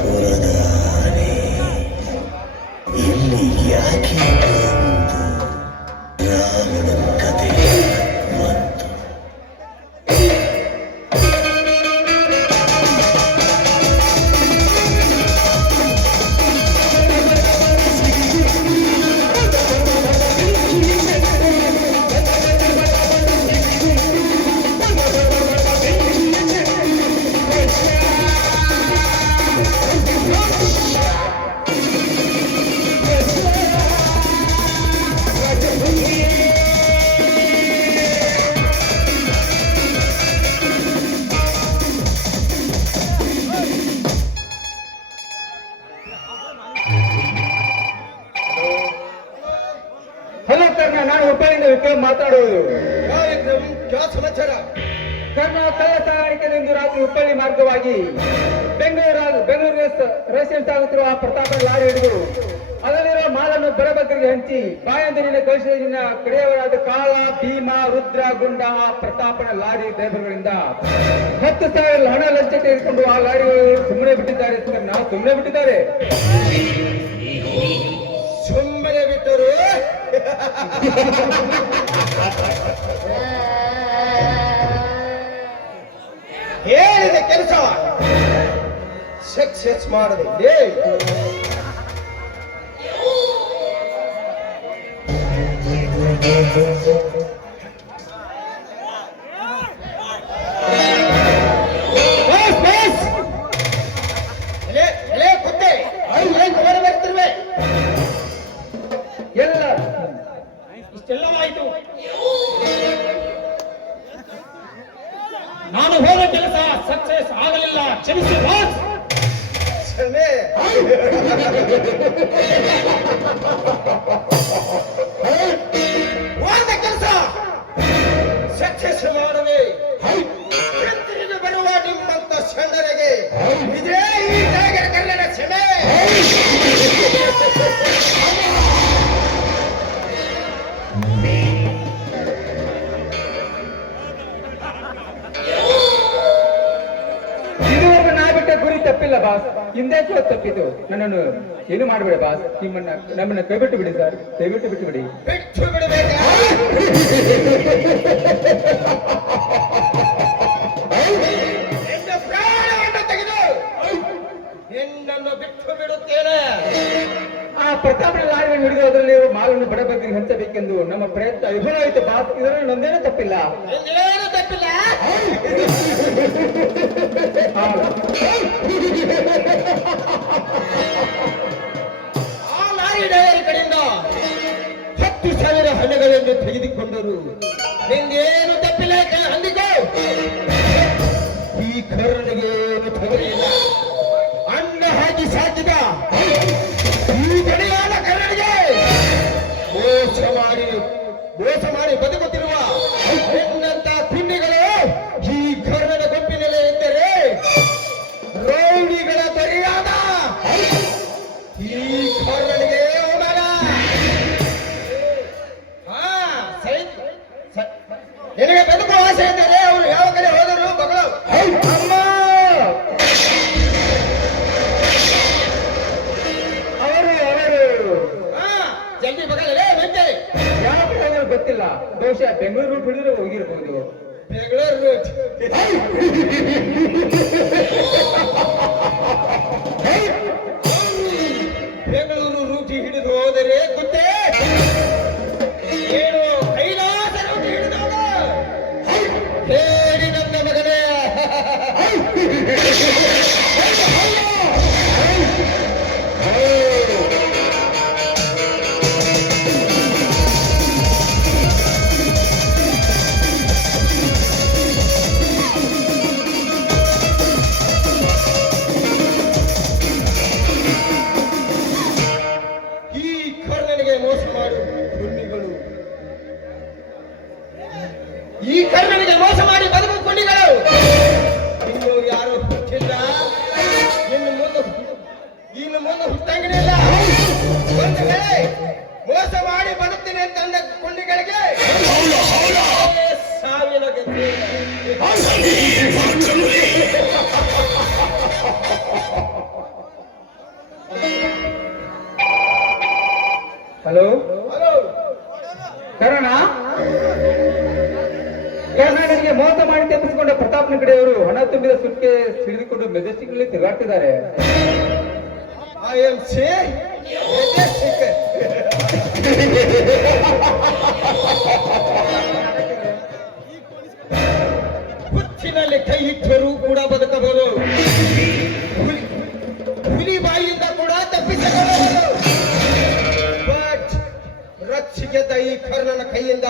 ಪುರದಾನೆ ಇಲ್ಲಿ ಯಾಕೆ ಬಂದು ರಾವಣ ಕತೆ ಬಂತು. ಹಲೋ ಕರ್ಣ, ನಾನು ಹುಬ್ಬಳ್ಳಿಯಿಂದ ವಿಕ್ರಮ್ ಮಾತಾಡೋದು. ಸಮಾಚಾರ? ಕರ್ಣ, ಕಳ್ಳ ಸಾಗಾಣಿಕೆಯಿಂದ ರಾತ್ರಿ ಹುಬ್ಬಳ್ಳಿ ಮಾರ್ಗವಾಗಿ ಬೆಂಗಳೂರಿಗೆ ರಹಸ್ಯ ಸಾಗುತ್ತಿರುವ ಪ್ರತಾಪ ಲಾರಿ ಹಿಡಿದು ಅದರಲ್ಲಿರುವ ಮಾಲನ್ನು ಬಡಬಗ್ಗರಿಗೆ ಹಂಚಿ ಬಾಯಂದಿನ ಕಳಿಸಿದ ಕಡೆಯವರಾದ ಕಾಳ, ಭೀಮ, ರುದ್ರ, ಗುಂಡ ಪ್ರತಾಪನ ಲಾರಿ ಡ್ರೈವರ್ಗಳಿಂದ 10,000 ಹಣ ಲಂಚ ತೆಗೆದುಕೊಂಡು ಆ ಲಾರಿಗಳು ಸುಮ್ಮನೆ ಬಿಟ್ಟಿದ್ದಾರೆ. ಸುಮ್ಮನೆ ಬಿಟ್ಟಿದ್ದಾರೆ. ಸುಮ್ಮನೆ ಬಿಟ್ಟರು. ಹೇಳಿದ ಕೆಲಸ ಸಕ್ಸಸ್ ಮಾಡದೆ ಎಲ್ಲ ಇಷ್ಟೆಲ್ಲವಾಯಿತು. ನಾನು ಹೋದ ಕೆಲಸ ಸಕ್ಸಸ್ ಆಗಲಿಲ್ಲ, ಕ್ಷಮಿಸಿ ಬಾಸ್. ಕ್ಷಮೆ. ಹೋದ ಕೆಲಸ ಸಕ್ಸಸ್ ಮಾಡದೆ ಹಿಂತಿರುಗಿ ಬರುವ ನಿಮ್ಮಂತ ಷಂಡರಿಗೆ ಇದೇ ಈ ಟೈಗರ್ ಕರ್ಣನ ಕ್ಷಮೆ. ಇದುವರೆಗೂ ನಾ ಬಿಟ್ಟ ಗುರಿ ತಪ್ಪಿಲ್ಲ ಬಾಸ್. ಹಿಂದೆ ತಪ್ಪಿತು. ನನ್ನನ್ನು ಏನು ಮಾಡಬೇಡ ಬಾಸ್. ನಮ್ಮನ್ನ ಕೈ ಬಿಟ್ಟು ಬಿಡಿ ಸರ್, ದಯವಿಟ್ಟು ಬಿಟ್ಟು ಬಿಡಿ. ಬಿಟ್ಟು ಬಿಡಬೇಕಾ? ನಿನ್ನ ಪ್ರಾಣವನ್ನು ತೆಗೆದು ನಿನ್ನನ್ನು ಬಿಟ್ಟು ಬಿಡುತ್ತೇನೆ. ಆ ಪ್ರತಾಪನ ಲಾರಿಯನ್ನು ಹಿಡಿದು ಅದರಲ್ಲಿ ಮಾಲನ್ನು ಬಡಬಗ್ಗರಿಗೆ ಹಂಚಬೇಕೆಂದು ನಮ್ಮ ಪ್ರಯತ್ನ ವಿಫಲವಾಯಿತು ಬಾಸ್. ಇದರಲ್ಲಿ ನಂದೇನೂ ತಪ್ಪಿಲ್ಲ. ನಿನ್ನೇನು ತಪ್ಪಿಲ್ಲ. ಆ ಲಾರಿ ಡ್ರೈವರ್ ಕಡೆಯಿಂದ 10,000 ಹಣಗಳನ್ನು ತೆಗೆದುಕೊಂಡರು. ನಿಂದೇನು ತಪ್ಪಿಲ್ಲ, ಅಂದಿಕೋ. ಈ ಕರ್ಣನಿಗೆ ಏನು ತಗಲಿಲ್ಲ. ಅನ್ನ ಹಾಕಿ ಸಾಕಿದ ಈ ಗಡಿಯಾದ ಕರ್ಣನಿಗೆ ಮೋಸ ಮಾಡಿ ಬದುಕುತ್ತಿರುವ ನಿನ್ನಂತ ತಿಂಡಿಗಳು ಈ ಕರ್ಣನ ಗುಂಪಿನಲ್ಲಿ ಇದ್ದರೆ ರೌಡಿಗಳ ದರಿಯಾದ ಈ ಕರ್ಣನಿಗೆ ಅವಮಾನ. ನಿನಗೆ ಬದುಕುವ ಆಸೆ ಇದ್ದರೆ ಅವರು ಯಾವ ಕಡೆ ಹೋದರು ಮಗಳು ಅಮ್ಮ. ಜಲ್ದಿ ಬಗಲೇ ಬಂದೆ. ಯಾವ ಕಡೆ ಗೊತ್ತಿಲ್ಲ, ಬಹುಶಃ ಬೆಂಗಳೂರು ರೂಟ್ ಹಿಡಿದ್ರೆ ಹೋಗಿರ್ಬೋದು. ಬೆಂಗಳೂರು ರೂಟ್. ಬೆಂಗಳೂರು ರೂಟ್ ಹಿಡಿದು ಹೋದರೆ ಗೊತ್ತೇ ಏನು ಕೈಲಾಸ ರೂಟ್ ಹಿಡಿದಾಗ ಹೇಳಿ ನನ್ನ ಮಗನೇ. ಈ ಕರ್ಣನಿಗೆ ಮೋಸ ಮಾಡಿ ಬದುಕು ಕೊಂಡಿಗಳು ಇನ್ನು ಯಾರು ಹುಟ್ಟಿಲ್ಲ. ಇನ್ನು ಮುಂದೆ ಹುಟ್ಟಂಗಿಲ್ಲ. ಒಂದು ವೇಳೆ ಮೋಸ ಮಾಡಿ ಬದುಕ್ತೀನಿ ಅಂತಂದ ಕೊಂಡಿಗಳಿಗೆ ಸಾವಿನ ಗತಿ. ಕಾರಣ ಕರ್ನಾಟಕಕ್ಕೆ ಮೋಸ ಮಾಡಿ ತಪ್ಪಿಸಿಕೊಂಡ ಪ್ರತಾಪ್ನ ಕಡೆಯವರು ಹಣ ತುಂಬಿದ ಸುಕ್ಕೆ ಹಿಡಿದುಕೊಂಡು ಮೆಜೆಸ್ಟಿಕ್ ನಲ್ಲಿ ತಿರುಗಾಡ್ತಿದ್ದಾರೆ. ಐ ಆಮ್ ಸೇ ಹುಚ್ಚಿನಲ್ಲಿ ಕೈ ಇಟ್ಟರೂ ಕೂಡ ಬದುಕಬಹುದು, ಹುಲಿ ಬಾಯಿಯಿಂದ ಕೂಡ ತಪ್ಪಿಸಿಕೊಳ್ಳಬಹುದು. ಬಟ್ ರಕ್ಷಿಗೆದ್ದ ಈ ಕರ್ಣನ ಕೈಯಿಂದ